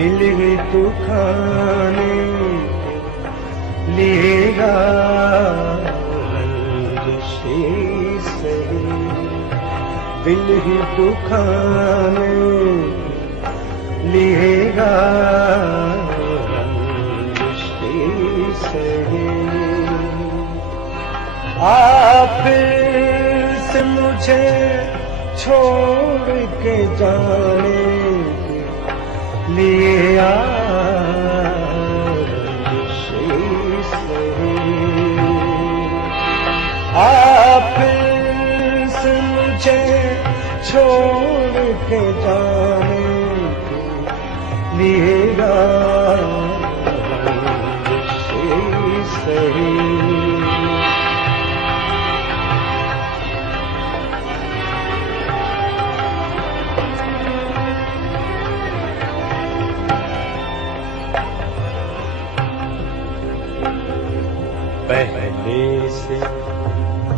दिल ही दुखाने लिएगा से, दिल ही दुखाने लिएगा से। आप से मुझे छोड़ के जाने लिए आप से मुझे छोड़ के जाने लिए सही।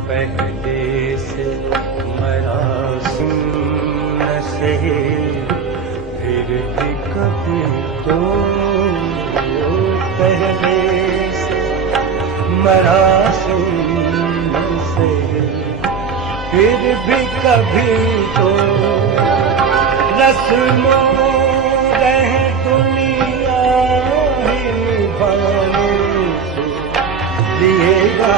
पहले से मरासूम न सहे, फिर भी कभी तो पहले से मरासूम न सहे, फिर भी कभी तो रस्मों रह दुनिया ही निभाने दिएगा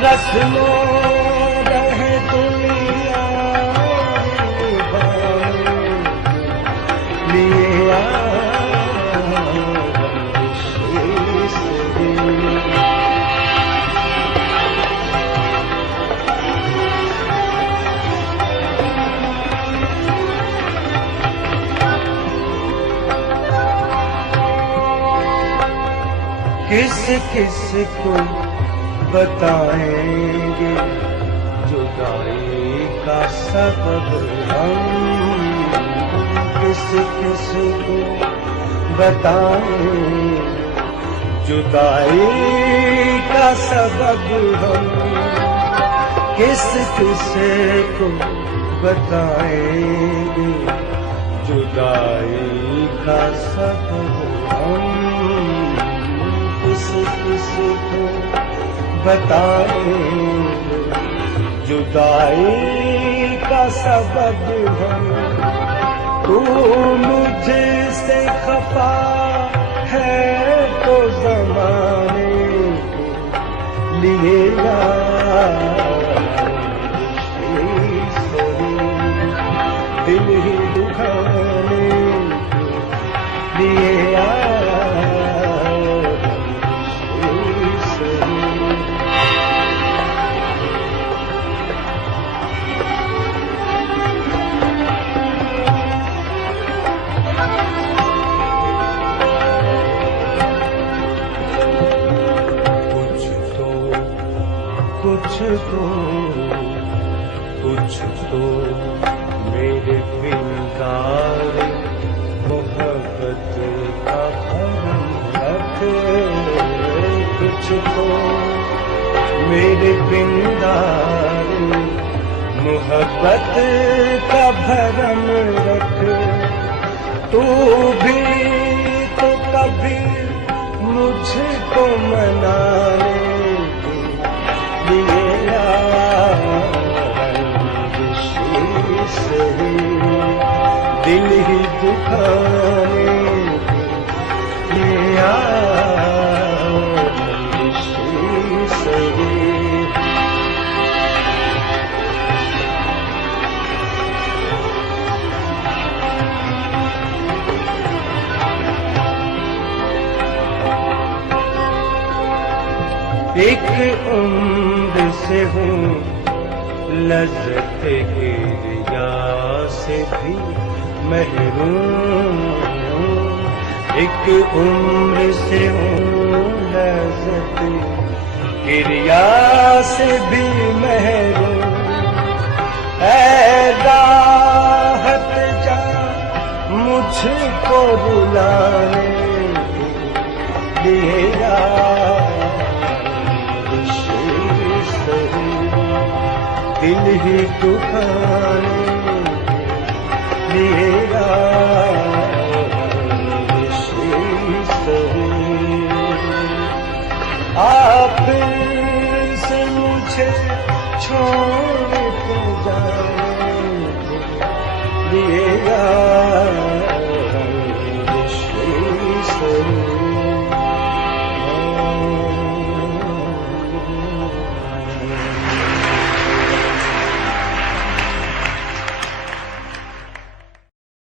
रस्मों रह दुनिया लिया किस किस को बताएंगे जुदाई का सबब हम, किस किस को बताएंगे जुदाई का सबब हम, किस किस को बताएंगे जुदाई का सबब हम, किस किस को बताएं जुदाई का सबब हम। तू मुझसे खफा है तो ज़माने लिएगा दिल ही दुखाने लिएगा कुछ तो मेरे प्यार मोहब्बत का भरम रख, कुछ तो मेरे प्यार मोहब्बत का भरम रख। तू भी तो कभी मुझको मनाने दिल ही दुखाने लिया सही। एक उम्र से हूँ लज़्ज़त हिरिया से भी महरूम, एक उम्र से हूँ लज़्ज़त हिरिया से भी महरूम। ऐ राहत जा मुझको रुलाने लिया दिल ही तू खाने